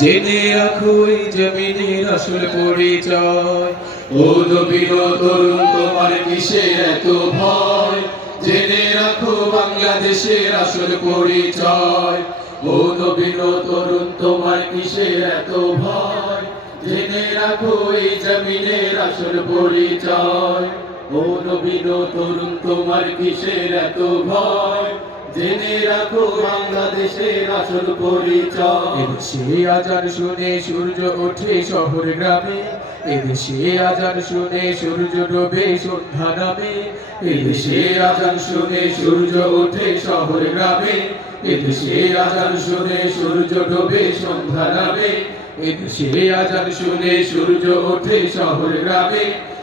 জেনে রাখো এই জমিনের আসল পরিচয়। ও নবীর তরুণ, তোমার কিসের এত ভয়? জেনে রাখো বাংলাদেশের আসল পরিচয়। ও নবীর তরুণ, তোমার কিসের এত ভয়? জেনে রাখো এই জমিনের আসল পরিচয়। ও নবীন তরুণ, তোমার কিসের এত ভয়? জেনে রাখো, বাংলাদেশের আসল পরিচয়। এদেশে আজান শুনে সূর্য ওঠে শহর গ্রামে। এদেশে আজান শুনে সূর্য ডোবে সন্ধ্যা নামে। এদেশে আজান শুনে সূর্য ওঠে শহর গ্রামে। এদেশে আজান শুনে সূর্য ডোবে সন্ধ্যা নামে। এদেশে আজান শুনে সূর্য ওঠে শহর গ্রামে।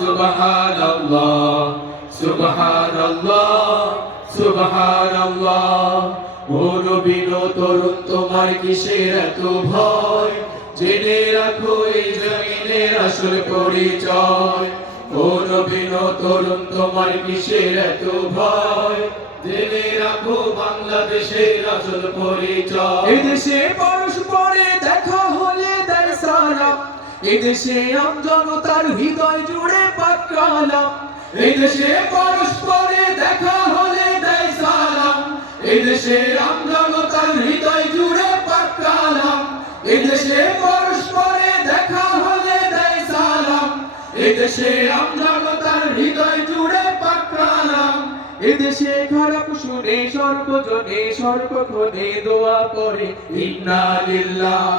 সুবহানাল্লাহ সুবহানাল্লাহ সুবহানাল্লাহ। ও তোমার কিসের এত ভয়? জেনে রাখো এই জমিনের আসল পরিচয়। ও তোমার কিসের এত ভয়? জেনে রাখো বাংলাদেশের আসল পরিচয়। এদেশে পরস্পরে এদেশে আম জনতার হৃদয় জুড়ে পাকালাম এদেশে পরস্পরে দেখা হলে দেয় সালাম। এদেশে আম জনতার হৃদয় জুড়ে পাকালাম এদেশে পরস্পরে দেখা হলে দেয় সালাম। এদেশে আম জনতার হৃদয় জুড়ে পাকালাম এদেশে খারাপ শুনে সর্বজনে সর্বক্ষণে দোয়া করে, ইন্না লিল্লাহ।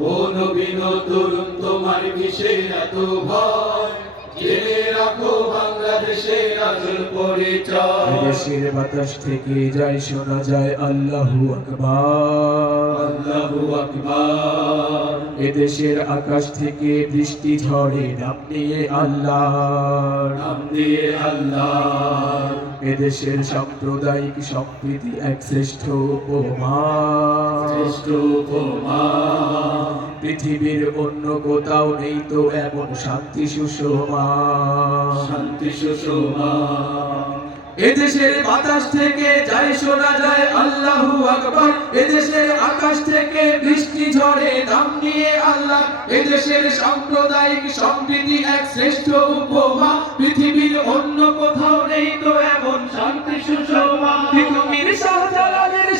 ও নবীন তরুণ তোমার কিসের এত ভয়? আসল পরিচয়। দেশের বাতাস থেকে যায় শোনা যায় আল্লাহু আকবার। আল্লাহু আকবার। এদেশের আকাশ থেকে বৃষ্টি ঝরে নাম নিয়ে আল্লাহ নাম দিয়ে আল্লাহ এদেশের সাম্প্রদায়িক সম্প্রীতি এক শ্রেষ্ঠ উপমা। শ্রেষ্ঠ উপমা। পৃথিবীর অন্য কোথাও নেই তো এমন শান্তি সুষমা। শান্তি সুষমা। এদেশের বাতাস থেকে যায় শোনা যায় আল্লাহু আকবার। এদেশের আকাশ থেকে বৃষ্টি ঝরে নাম নিয়ে আল্লাহ। এদেশের সাম্প্রদায়িক সম্প্রীতি এক শ্রেষ্ঠ উপমা। পৃথিবীর অন্য কোথাও নেই তো এমন শান্তি সুষমা। পৃথিবীর শাহজালালের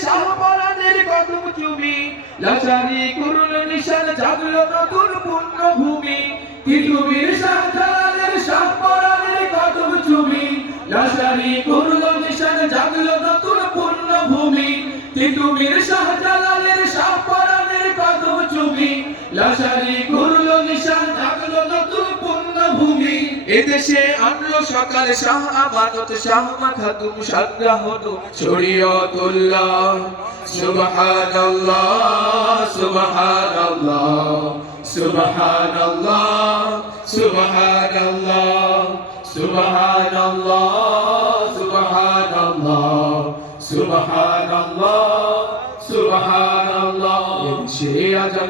কদম চুমি লাচারি করুল নিশান জাগলো নতুন পূর্ণ ভূমি। পৃথিবীর শাহজালালের শাহপরানের কদম চুমি লাশারি করল নিশান জাগলো নতুন পূর্ণ ভূমি। তিতুমির শাহজালালের শাহপরানের কদম চুমি লাশারি করল নিশান জাগলো এদেশে আনলো সকালে শাহ আমানত শাহ মাখাতুম সাগ্রাহনু শরীয়তুল্লাহ। সুবহানাল্লাহ সুবহানাল্লাহ সুবহানাল্লাহ সুবহানাল্লাহ সুবহানাল্লাহ সুবহানাল্লাহ সুবহানাল্লাহ সুবহানাল্লাহ। সে আজান